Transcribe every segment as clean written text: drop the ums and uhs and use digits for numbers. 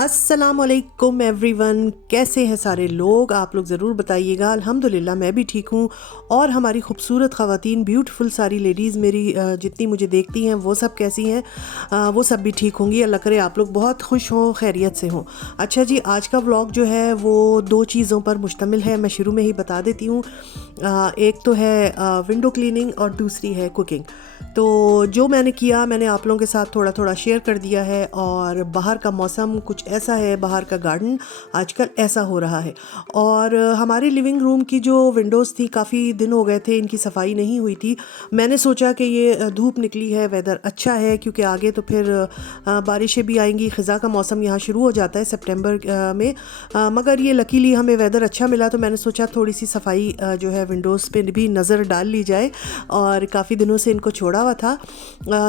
अस्सलामुअलैकुम एवरीवन, कैसे हैं सारे लोग। आप लोग ज़रूर बताइएगा। अल्हम्दुलिल्लाह मैं भी ठीक हूँ। और हमारी खूबसूरत ख़वातीन, ब्यूटीफुल सारी लेडीज़ मेरी जितनी मुझे देखती हैं वो सब कैसी हैं। वो सब भी ठीक होंगी। अल्लाह करे आप लोग बहुत खुश हों, खैरियत से हों। अच्छा जी, आज का व्लॉग जो है वो 2 चीज़ों पर मुश्तमिल है। मैं शुरू में ही बता देती हूँ। एक तो है विंडो क्लीनिंग और दूसरी है कुकिंग। तो जो मैंने किया, मैंने आप लोगों के साथ थोड़ा थोड़ा शेयर कर दिया है। और बाहर का मौसम कुछ ऐसा है, बाहर का गार्डन आजकल ऐसा हो रहा है। और हमारे लिविंग रूम की जो विंडोज़ थी, काफ़ी दिन हो गए थे इनकी सफाई नहीं हुई थी। मैंने सोचा कि ये धूप निकली है, वेदर अच्छा है, क्योंकि आगे तो फिर बारिशें भी आएंगी। ख़ज़ा का मौसम यहाँ शुरू हो जाता है सितंबर में। मगर ये लकीली हमें वेदर अच्छा मिला, तो मैंने सोचा थोड़ी सी सफाई जो है विंडोज़ पे भी नज़र डाल ली जाए। और काफ़ी दिनों से इनको छोड़ा हुआ था।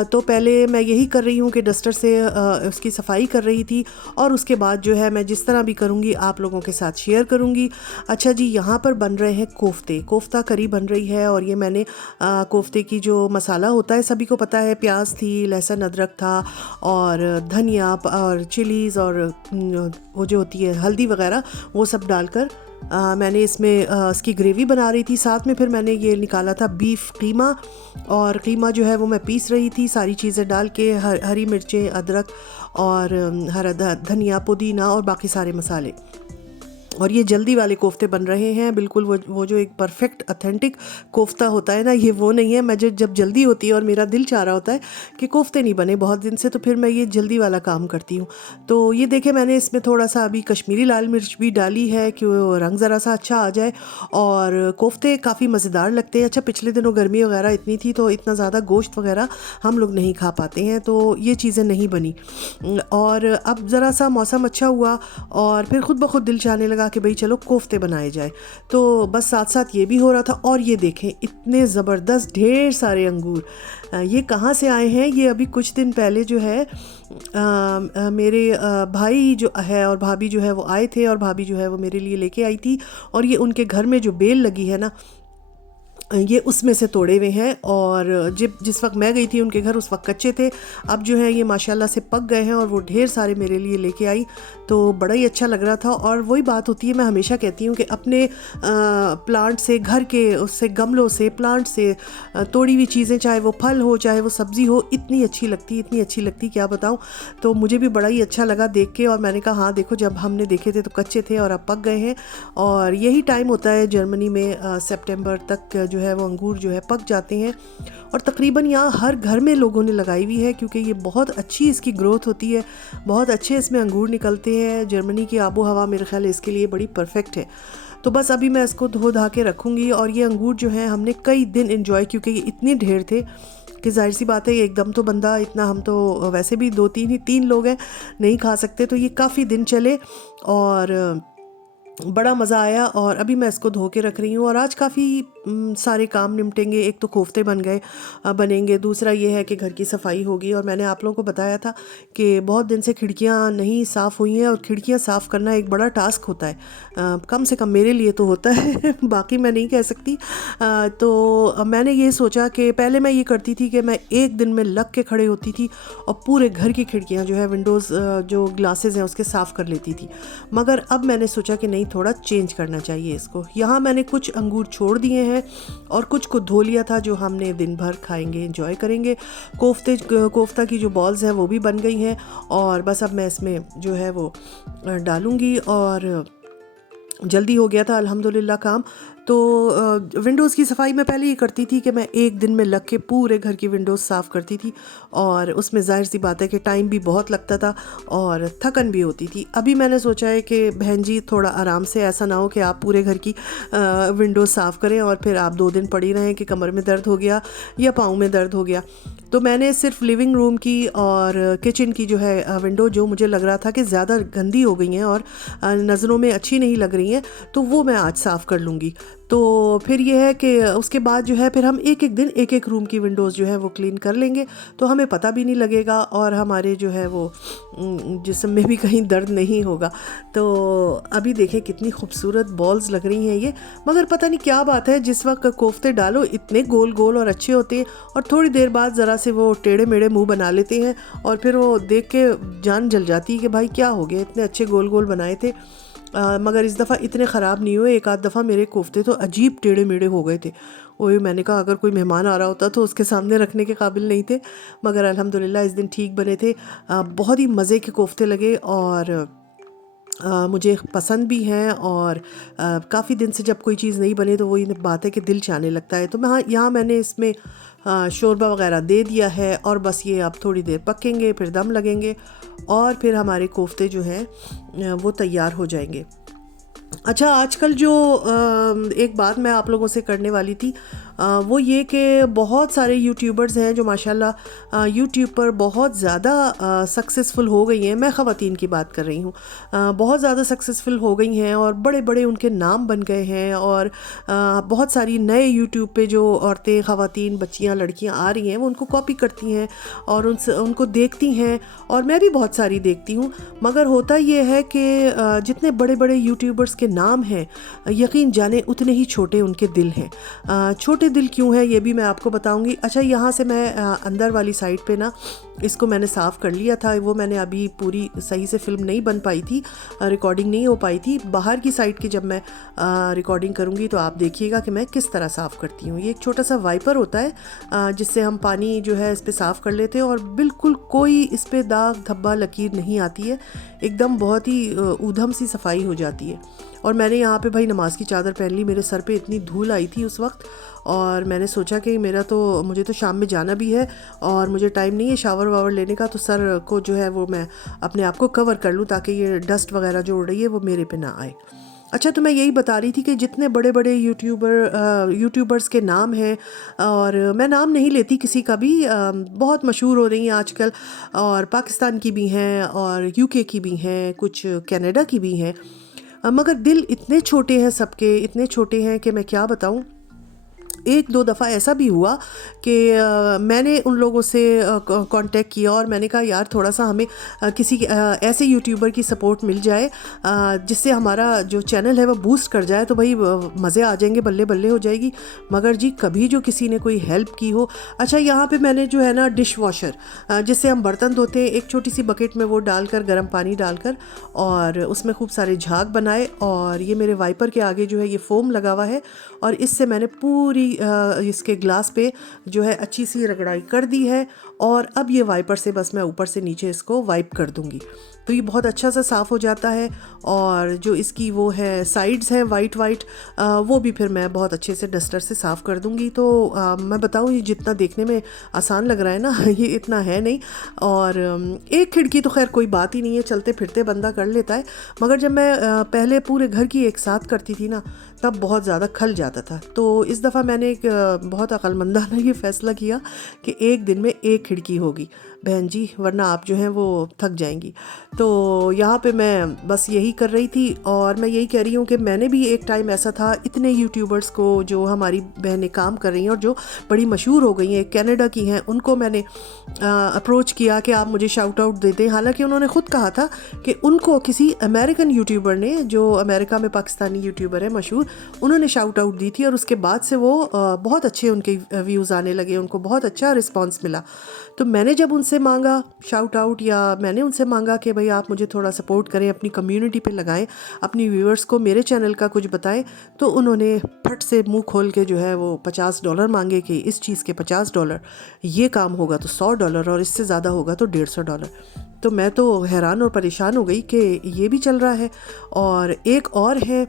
तो पहले मैं यही कर रही हूँ कि डस्टर से उसकी सफाई कर रही थी। और उसके बाद जो है मैं जिस तरह भी करूँगी आप लोगों के साथ शेयर करूँगी। अच्छा जी, यहाँ पर बन रहे हैं कोफ्ता करी बन रही है। और ये मैंने कोफ्ते की जो मसाला होता है सभी को पता है, प्याज थी, लहसुन अदरक था, और धनिया और चिलीज़ और वो जो होती है हल्दी वगैरह, वो सब डालकर मैंने इसमें इसकी ग्रेवी बना रही थी। साथ में फिर मैंने ये निकाला था बीफ कीमा। और कीमा जो है वो मैं पीस रही थी, सारी चीज़ें डाल के, हरी मिर्चें, अदरक और हरा धनिया, पुदीना और बाकी सारे मसाले। और ये जल्दी वाले कोफ्ते बन रहे हैं, बिल्कुल वो जो एक परफेक्ट ऑथेंटिक कोफ्ता होता है ना, ये वो नहीं है। मैं जब जल्दी होती है और मेरा दिल चाह रहा होता है कि कोफ्ते नहीं बने बहुत दिन से, तो फिर मैं ये जल्दी वाला काम करती हूँ। तो ये देखें, मैंने इसमें थोड़ा सा अभी कश्मीरी लाल मिर्च भी डाली है कि रंग ज़रा सा अच्छा आ जाए। और कोफ्ते काफ़ी मज़ेदार लगते हैं। अच्छा, पिछले दिनों गर्मी वगैरह इतनी थी तो इतना ज़्यादा गोश्त वगैरह हम लोग नहीं खा पाते हैं, तो ये चीज़ें नहीं बनी। और अब ज़रा सा मौसम अच्छा हुआ और फिर ख़ुद ब खुद दिल चाहने लगा कि भाई चलो कोफ्ते बनाए जाए। तो बस साथ साथ ये भी हो रहा था। और ये देखें, इतने ज़बरदस्त ढेर सारे अंगूर। ये कहाँ से आए हैं? ये अभी कुछ दिन पहले जो है मेरे भाई जो है और भाभी जो है वो आए थे, और भाभी जो है वो मेरे लिए लेके आई थी। और ये उनके घर में जो बेल लगी है ना, ये उसमें से तोड़े हुए हैं। और जिस वक्त मैं गई थी उनके घर, उस वक्त कच्चे थे। अब जो है ये माशाल्लाह से पक गए हैं और वो ढेर सारे मेरे लिए लेके आई, तो बड़ा ही अच्छा लग रहा था। और वही बात होती है, मैं हमेशा कहती हूँ कि अपने प्लांट से, घर के उससे, गमलों से, प्लांट से तोड़ी हुई चीज़ें, चाहे वो फल हो चाहे वो सब्ज़ी हो, इतनी अच्छी लगती क्या बताऊँ। तो मुझे भी बड़ा ही अच्छा लगा देख के। और मैंने कहा हाँ देखो, जब हमने देखे थे तो कच्चे थे और अब पक गए हैं। और यही टाइम होता है जर्मनी में, सितंबर तक जो है वो अंगूर जो है पक जाते हैं। और तकरीबन यहाँ हर घर में लोगों ने लगाई हुई है, क्योंकि ये बहुत अच्छी इसकी ग्रोथ होती है, बहुत अच्छे इसमें अंगूर निकलते हैं। जर्मनी की आबो हवा मेरे ख्याल इसके लिए बड़ी परफेक्ट है। तो बस अभी मैं इसको धो धा के रखूँगी। और ये अंगूर जो है हमने कई दिन इन्जॉय, क्योंकि ये इतने ढेर थे कि जाहिर सी बात है एकदम तो बंदा इतना, हम तो वैसे भी 2-3 लोग हैं, नहीं खा सकते। तो ये काफ़ी दिन चले और बड़ा मज़ा आया। और अभी मैं इसको धो के रख रही हूँ। और आज काफ़ी सारे काम निपटेंगे। एक तो कोफ्ते बनेंगे, दूसरा ये है कि घर की सफाई होगी। और मैंने आप लोगों को बताया था कि बहुत दिन से खिड़कियाँ नहीं साफ़ हुई हैं, और खिड़कियाँ साफ़ करना एक बड़ा टास्क होता है। कम से कम मेरे लिए तो होता है बाकी मैं नहीं कह सकती। तो मैंने ये सोचा कि पहले मैं ये करती थी कि मैं एक दिन में लग के खड़े होती थी और पूरे घर की खिड़कियाँ जो है, विंडोज़ जो ग्लासेस हैं उसके साफ़ कर लेती थी। मगर अब मैंने सोचा कि नहीं, थोड़ा चेंज करना चाहिए इसको। यहाँ मैंने कुछ अंगूर छोड़ दिए हैं और कुछ को धो लिया था, जो हमने दिन भर खाएंगे, एंजॉय करेंगे। कोफ्ता की जो बॉल्स हैं वो भी बन गई हैं। और बस अब मैं इसमें जो है वो डालूँगी। और जल्दी हो गया था अल्हम्दुलिल्लाह काम। तो विंडोज़ की सफाई मैं पहले ही करती थी कि मैं एक दिन में लग के पूरे घर की विंडोज़ साफ़ करती थी। और उसमें ज़ाहिर सी बात है कि टाइम भी बहुत लगता था और थकन भी होती थी। अभी मैंने सोचा है कि बहन जी थोड़ा आराम से, ऐसा ना हो कि आप पूरे घर की विंडोज़ साफ़ करें और फिर आप 2 दिन पड़ी रहें कि कमर में दर्द हो गया या पाँव में दर्द हो गया। तो मैंने सिर्फ लिविंग रूम की और किचन की जो है विंडो, जो मुझे लग रहा था कि ज़्यादा गंदी हो गई हैं और नज़रों में अच्छी नहीं लग रही हैं, तो वो मैं आज साफ़ कर लूँगी। तो फिर ये है कि उसके बाद जो है फिर हम एक एक दिन एक एक रूम की विंडोज़ जो है वो क्लीन कर लेंगे, तो हमें पता भी नहीं लगेगा और हमारे जो है वो जिस्म में भी कहीं दर्द नहीं होगा। तो अभी देखें कितनी खूबसूरत बॉल्स लग रही हैं ये, मगर पता नहीं क्या बात है, जिस वक्त कोफ्ते डालो इतने गोल गोल और अच्छे होते हैं और थोड़ी देर बाद ज़रा से वो टेढ़े मेढ़े मुंह बना लेते हैं और फिर वो देख के जान जल जाती है कि भाई क्या हो गया, इतने अच्छे गोल गोल बनाए थे। मगर इस दफ़ा इतने ख़राब नहीं हुए, एक आध दफ़ा मेरे कोफ्ते तो अजीब टेढ़े मेढ़े हो गए थे। वही मैंने कहा अगर कोई मेहमान आ रहा होता तो उसके सामने रखने के काबिल नहीं थे, मगर अल्हम्दुलिल्लाह इस दिन ठीक बने थे। बहुत ही मज़े के कोफ्ते लगे और मुझे पसंद भी हैं और काफ़ी दिन से जब कोई चीज़ नहीं बने तो वही बात है कि दिल चाहने लगता है। तो मैं यहाँ मैंने इसमें शोरबा वगैरह दे दिया है और बस ये अब थोड़ी देर पकेंगे, फिर दम लगेंगे और फिर हमारे कोफ्ते जो हैं वो तैयार हो जाएंगे। अच्छा, आजकल जो एक बात मैं आप लोगों से करने वाली थी वो ये कि बहुत सारे यूट्यूबर्स हैं जो माशाल्लाह यूट्यूब पर बहुत ज़्यादा सक्सेसफुल हो गई हैं। मैं ख़वातीन की बात कर रही हूँ, बहुत ज़्यादा सक्सेसफुल हो गई हैं और बड़े बड़े उनके नाम बन गए हैं और बहुत सारी नए यूट्यूब पे जो औरतें, ख़वातीन, बच्चियाँ, लड़कियाँ आ रही हैं वो उनको कॉपी करती हैं और उनको देखती हैं और मैं भी बहुत सारी देखती हूँ। मगर होता ये है कि जितने बड़े बड़े यूट्यूबर्स के नाम हैं, यकीन जाने उतने ही छोटे उनके दिल हैं। छोटे दिल क्यों है ये भी मैं आपको बताऊंगी। अच्छा, यहाँ से मैं अंदर वाली साइड पे ना इसको मैंने साफ़ कर लिया था, वो मैंने अभी पूरी सही से फिल्म नहीं बन पाई थी, रिकॉर्डिंग नहीं हो पाई थी। बाहर की साइड की जब मैं रिकॉर्डिंग करूँगी तो आप देखिएगा कि मैं किस तरह साफ़ करती हूँ। ये एक छोटा सा वाइपर होता है जिससे हम पानी जो है इस पर साफ़ कर लेते हैं और बिल्कुल कोई इस पर दाग धब्बा लकीर नहीं आती है, एकदम बहुत ही ऊधम सी सफाई हो जाती है। और मैंने यहाँ पे भाई नमाज की चादर पहन ली, मेरे सर पे इतनी धूल आई थी उस वक्त और मैंने सोचा कि मुझे तो शाम में जाना भी है और मुझे टाइम नहीं है शावर वावर लेने का, तो सर को जो है वो मैं अपने आप को कवर कर लूँ ताकि ये डस्ट वगैरह जो उड़ रही है वो मेरे पे ना आए। अच्छा, तो मैं यही बता रही थी कि जितने बड़े बड़े यूट्यूबर्स के नाम हैं, और मैं नाम नहीं लेती किसी का भी, बहुत मशहूर हो रही हैं आजकल और पाकिस्तान की भी हैं और यूके की भी हैं, कुछ कनाडा की भी हैं, मगर दिल इतने छोटे हैं सबके, इतने छोटे हैं कि मैं क्या बताऊं। एक दो दफ़ा ऐसा भी हुआ कि मैंने उन लोगों से कांटेक्ट किया और मैंने कहा यार थोड़ा सा हमें किसी ऐसे यूट्यूबर की सपोर्ट मिल जाए जिससे हमारा जो चैनल है वो बूस्ट कर जाए, तो भाई मज़े आ जाएंगे, बल्ले बल्ले हो जाएगी। मगर जी कभी जो किसी ने कोई हेल्प की हो। अच्छा, यहाँ पे मैंने जो है ना डिश वॉशर जिससे हम बर्तन धोते हैं, एक छोटी सी बकेट में वो डालकर, गर्म पानी डालकर और उसमें खूब सारे झाग बनाए और ये मेरे वाइपर के आगे जो है ये फोम लगा हुआ है और इससे मैंने पूरी इसके ग्लास पे जो है अच्छी सी रगड़ाई कर दी है और अब ये वाइपर से बस मैं ऊपर से नीचे इसको वाइप कर दूंगी, तो ये बहुत अच्छा सा साफ़ हो जाता है। और जो इसकी वो है साइड्स हैं वाइट वो भी फिर मैं बहुत अच्छे से डस्टर से साफ़ कर दूंगी। तो मैं बताऊँ ये जितना देखने में आसान लग रहा है ना ये इतना है नहीं। और एक खिड़की तो खैर कोई बात ही नहीं है, चलते फिरते बंदा कर लेता है, मगर जब मैं पहले पूरे घर की एक साथ करती थी ना तब बहुत ज़्यादा खल जाता था। तो इस दफ़ा मैंने एक बहुत अक्लमंदाना ये फ़ैसला किया कि एक दिन में एक खिड़की होगी बहन जी, वरना आप जो हैं वो थक जाएंगी। तो यहाँ पे मैं बस यही कर रही थी और मैं यही कह रही हूँ कि मैंने भी एक टाइम ऐसा था, इतने यूट्यूबर्स को जो हमारी बहनें काम कर रही हैं और जो बड़ी मशहूर हो गई हैं, कनाडा की हैं, उनको मैंने अप्रोच किया कि आप मुझे शाउट आउट दे दें। हालांकि उन्होंने ख़ुद कहा था कि उनको किसी अमेरिकन यूट्यूबर ने, जो अमेरिका में पाकिस्तानी यूट्यूबर है मशहूर, उन्होंने शाउट आउट दी थी और उसके बाद से वो बहुत अच्छे उनके व्यूज़ आने लगे, उनको बहुत अच्छा रिस्पॉन्स मिला। तो मैंने जब उनसे मांगा शाउट आउट, या मैंने उनसे मांगा कि भाई आप मुझे थोड़ा सपोर्ट करें, अपनी कम्युनिटी पे लगाएं, अपनी व्यूअर्स को मेरे चैनल का कुछ बताएं, तो उन्होंने फट से मुंह खोल के जो है वो $50 मांगे कि इस चीज़ के $50, ये काम होगा तो $100 और इससे ज़्यादा होगा तो $150। तो मैं तो हैरान और परेशान हो गई कि ये भी चल रहा है। और एक और है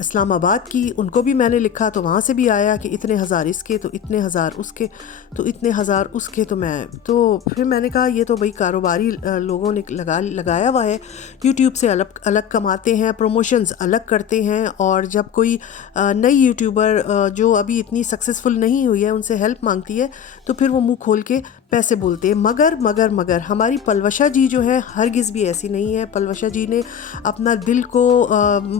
इस्लामाबाद की, उनको भी मैंने लिखा तो वहाँ से भी आया कि इतने हज़ार इसके तो इतने हज़ार उसके तो इतने हज़ार उसके। तो फिर मैंने कहा ये तो भाई कारोबारी लोगों ने लगाया हुआ है, यूट्यूब से अलग अलग कमाते हैं, प्रमोशंस अलग करते हैं, और जब कोई नई यूट्यूबर जो अभी इतनी सक्सेसफुल नहीं हुई है उनसे हेल्प मांगती है तो फिर वो मुंह खोल के पैसे बोलते हैं। मगर हमारी पलवशा जी जो है हरगिज़ भी ऐसी नहीं है। पलवशा जी ने अपना दिल को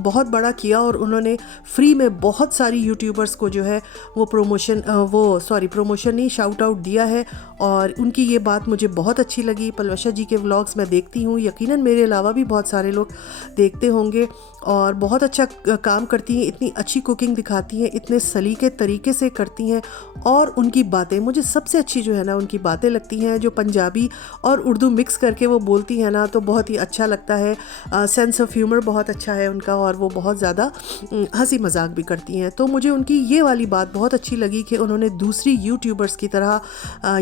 बहुत बड़ा किया और उन्होंने फ्री में बहुत सारी यूट्यूबर्स को जो है वो प्रमोशन नहीं, शाउट आउट दिया है। और उनकी ये बात मुझे बहुत अच्छी लगी। पलवशा जी के व्लॉग्स मैं देखती हूँ, यकीनन मेरे अलावा भी बहुत सारे लोग देखते होंगे, और बहुत अच्छा काम करती हैं, इतनी अच्छी कुकिंग दिखाती हैं, इतने सलीके तरीके से करती हैं। और उनकी बातें मुझे सबसे अच्छी जो है ना उनकी बातें लगती हैं, जो पंजाबी और उर्दू मिक्स करके वो बोलती हैं ना, तो बहुत ही अच्छा लगता है। सेंस ऑफ ह्यूमर बहुत अच्छा है उनका, और वो बहुत ज़्यादा हंसी मजाक भी करती हैं। तो मुझे उनकी ये वाली बात बहुत अच्छी लगी कि उन्होंने दूसरी यूट्यूबर्स की तरह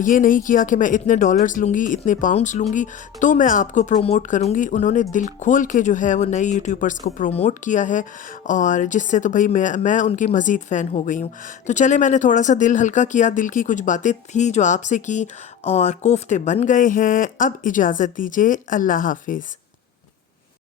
ये नहीं किया कि मैं इतने डॉलर्स लूँगी, इतने पाउंड्स लूँगी तो मैं आपको प्रोमोट करूँगी। उन्होंने दिल खोल के जो है वो नए यूट्यूबर्स को प्रोमोट किया है, और जिससे तो भाई मैं उनकी मज़ीद फ़ैन हो गई हूँ। तो चले, मैंने थोड़ा सा दिल हल्का किया, दिल की कुछ बातें थी जो आपसे की, और कोफ्ते बन गए हैं। अब इजाज़त दीजिए, अल्लाह हाफिज़।